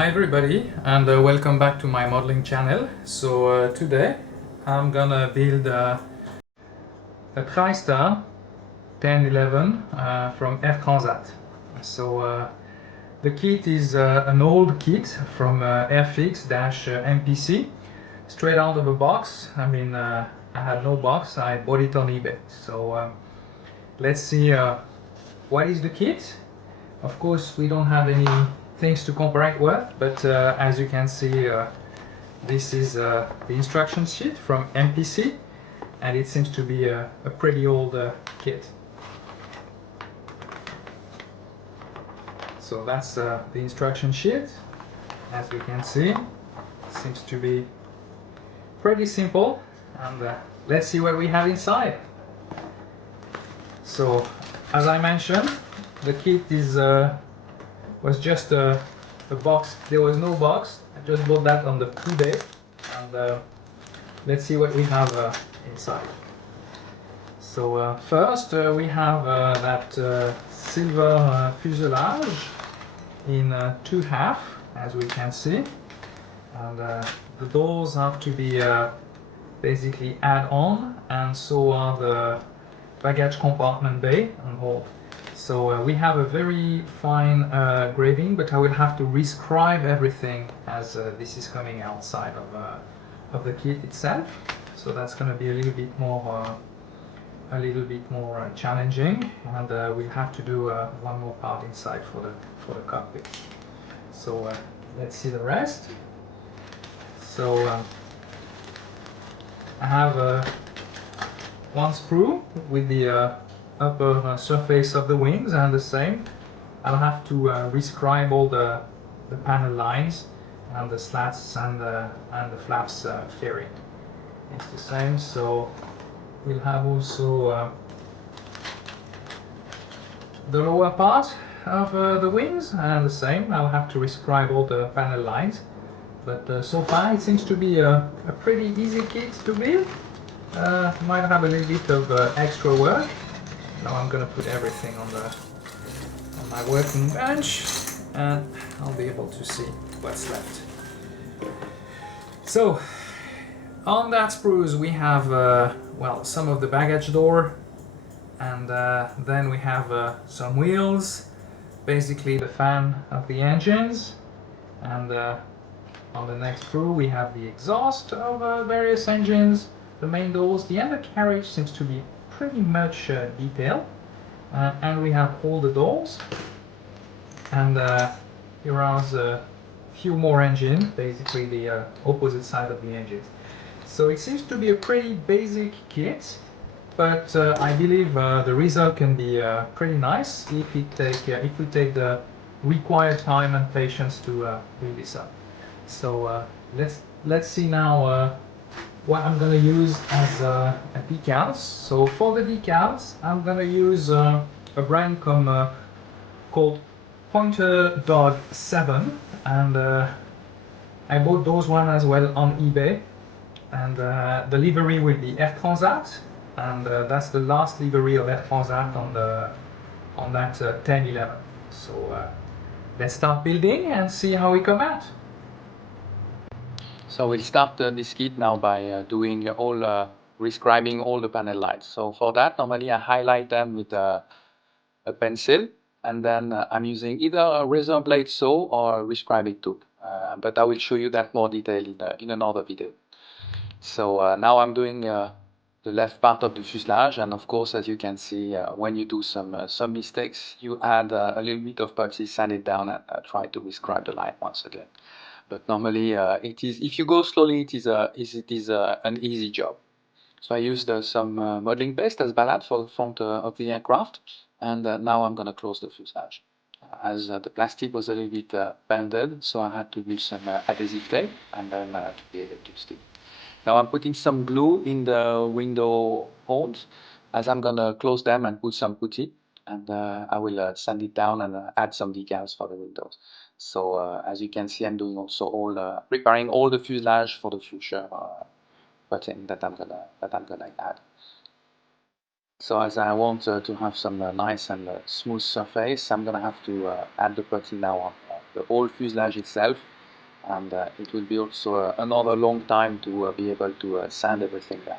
Hi everybody, and welcome back to my modeling channel. So today I'm gonna build a TriStar 1011 from Transat. So the kit is an old kit from Airfix-MPC, straight out of a box. I had no box, I bought it on eBay. So let's see what is the kit. Of course, we don't have any things to compare it with, but as you can see, this is the instruction sheet from MPC, and it seems to be a pretty old kit. So that's the instruction sheet. As you can see, it seems to be pretty simple, and let's see what we have inside. So, as I mentioned, the kit is was just a box. There was no box. I just bought that on the eBay, and let's see what we have inside. So first we have that silver fuselage in 2/2, as we can see, and the doors have to be basically add-on, and so are the baggage compartment bay and hold. So we have a very fine graving, but I will have to rescribe everything as this is coming outside of the kit itself. So that's going to be a little bit more challenging, and we'll have to do one more part inside for the cockpit. So let's see the rest. So I have one sprue with the upper surface of the wings, and the same. I'll have to rescribe all the panel lines and the slats and the flaps fairing. It's the same. So we'll have also the lower part of the wings, and the same. I'll have to rescribe all the panel lines. But so far it seems to be a pretty easy kit to build. Might have a little bit of extra work. Now I'm gonna put everything on my working bench, and I'll be able to see what's left. So on that sprues we have well, some of the baggage door, and then we have some wheels, basically the fan of the engines, and on the next sprue we have the exhaust of various engines, the main doors. The undercarriage seems to be pretty much detailed, and we have all the doors, and here are a few more engines, basically the opposite side of the engines. So it seems to be a pretty basic kit, but I believe the result can be pretty nice if we take the required time and patience to build this up. So let's see now what I'm going to use as decals. So for the decals, I'm going to use a brand called Pointer Dog 7, and I bought those one as well on eBay, and the livery will be Air Transat, and that's the last livery of Air Transat on that 1011. So let's start building and see how we come out. So we'll start this kit now by doing rescribing all the panel lights. So for that, normally I highlight them with a pencil, and then I'm using either a razor blade saw or a rescribing tool. But I will show you that more detail in another video. So now I'm doing the left part of the fuselage, and of course, as you can see, when you do some mistakes, you add a little bit of epoxy, sand it down, and try to rescribe the line once again. But normally, it is, if you go slowly, it is an easy job. So I used some modeling paste as ballast for the front of the aircraft, and now I'm going to close the fuselage. As the plastic was a little bit bended, so I had to use some adhesive tape, and then to be able to stick. Now I'm putting some glue in the window holes, as I'm going to close them and put some putty, and I will sand it down and add some decals for the windows. So as you can see, I'm doing also preparing all the fuselage for the future putting that I'm gonna add. So as I want to have some nice and smooth surface, I'm gonna have to add the putty now the whole fuselage itself, and it will be also another long time to be able to sand everything down.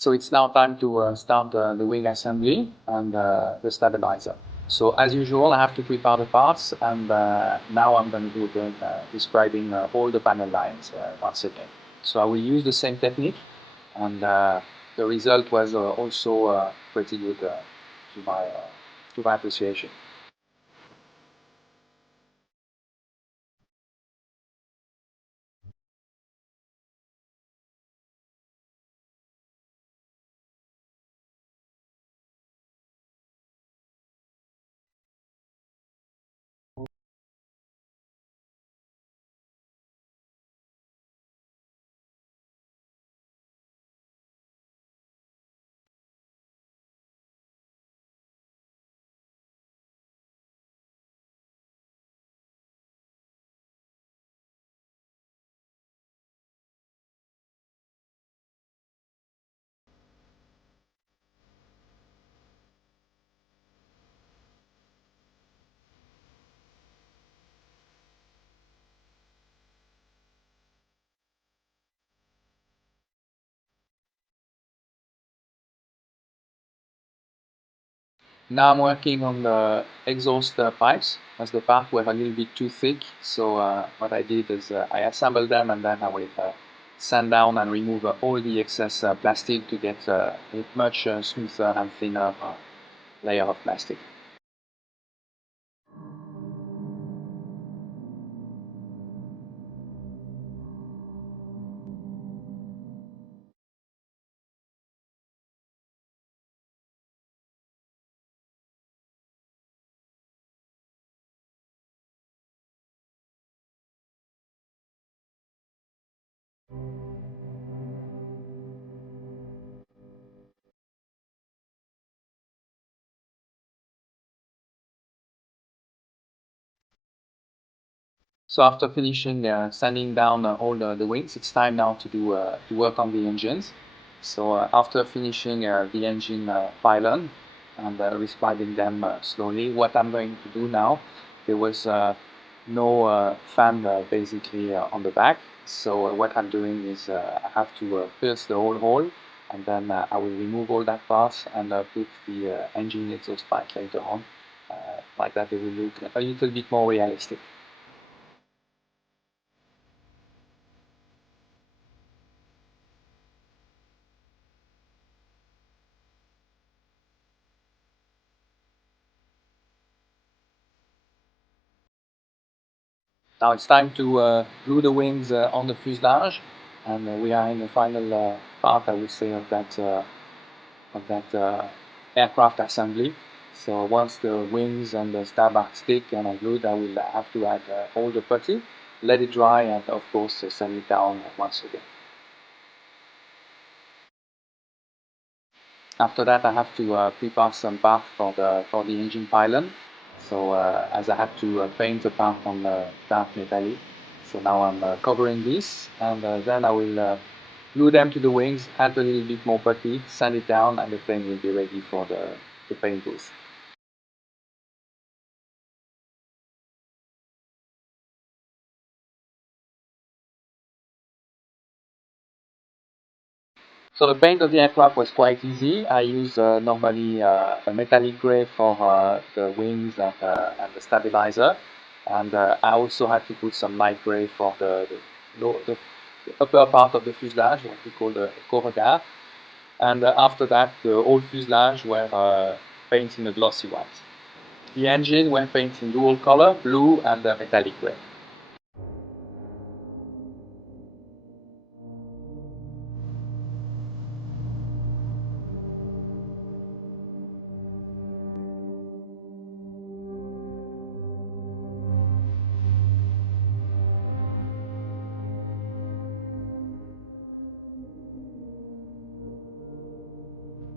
So it's now time to start the wing assembly and the stabilizer. So as usual, I have to prepare the parts, and now I'm going to do describing all the panel lines once again. So I will use the same technique, and the result was also pretty good to my appreciation. Now I'm working on the exhaust pipes, as the parts were a little bit too thick. So what I did is I assembled them, and then I will sand down and remove all the excess plastic to get a much smoother and thinner layer of plastic. So after finishing sanding down all the wings, it's time now to work on the engines. So after finishing the engine pylon and rescribing them slowly, what I'm going to do now, there was no fan basically on the back. So what I'm doing is I have to pierce the whole hole, and then I will remove all that part and put the engine exhaust pipe later on. Like that, it will look a little bit more realistic. Now it's time to glue the wings on the fuselage, and we are in the final part, I would say, of that aircraft assembly. So once the wings and the stab are stick and are glued, I will have to add all the putty, let it dry, and of course sand it down once again. After that, I have to prepare some part for the engine pylon. So as I have to paint the part on dark metallic, so now I'm covering this, and then I will glue them to the wings, add a little bit more putty, sand it down, and the plane will be ready for the paint booth. So the paint of the aircraft was quite easy. I use normally a metallic gray for the wings and the stabilizer, and I also had to put some light gray for the upper part of the fuselage, what we call the corridor. And after that, the whole fuselage were painted in a glossy white. The engine were painted in dual color, blue and metallic gray.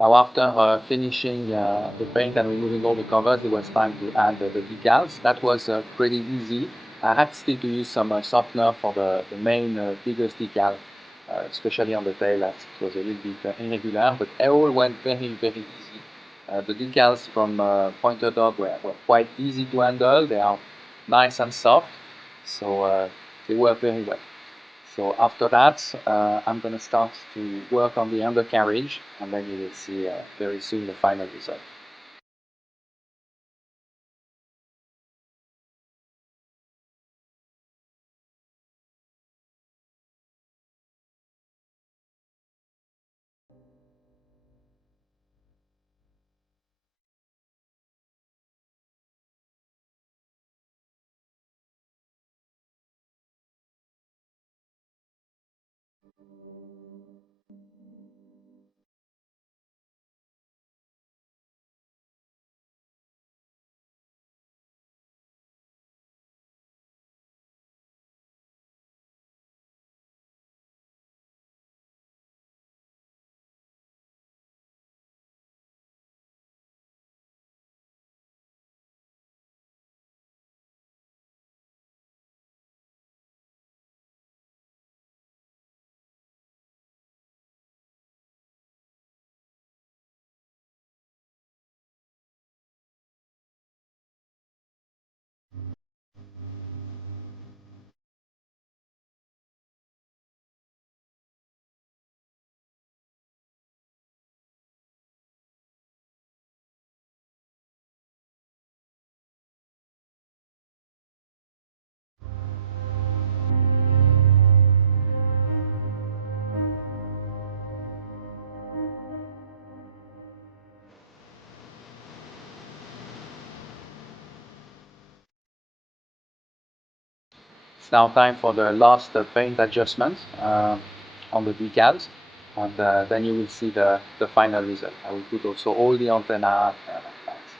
Now after finishing the paint and removing all the covers, it was time to add the decals. That was pretty easy. I had still to use some softener for the main biggest decal, especially on the tail as it was a little bit irregular, but all went very, very easy. The decals from Pointer Dog were quite easy to handle. They are nice and soft, so they work very well. So after that, I'm going to start to work on the undercarriage, and then you will see very soon the final result. It's now time for the last paint adjustment on the decals, and then you will see the final result. I will put also all the antenna lights.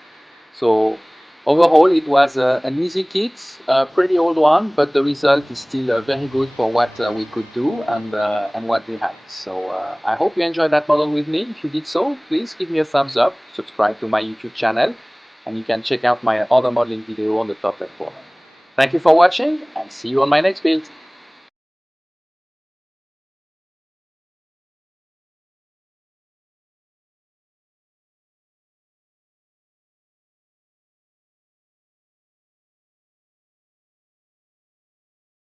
So overall, it was an easy kit, a pretty old one, but the result is still very good for what we could do and what we had. So I hope you enjoyed that model with me. If you did so, please give me a thumbs up, subscribe to my YouTube channel, and you can check out my other modeling video on the top left corner. Thank you for watching, and see you on my next build.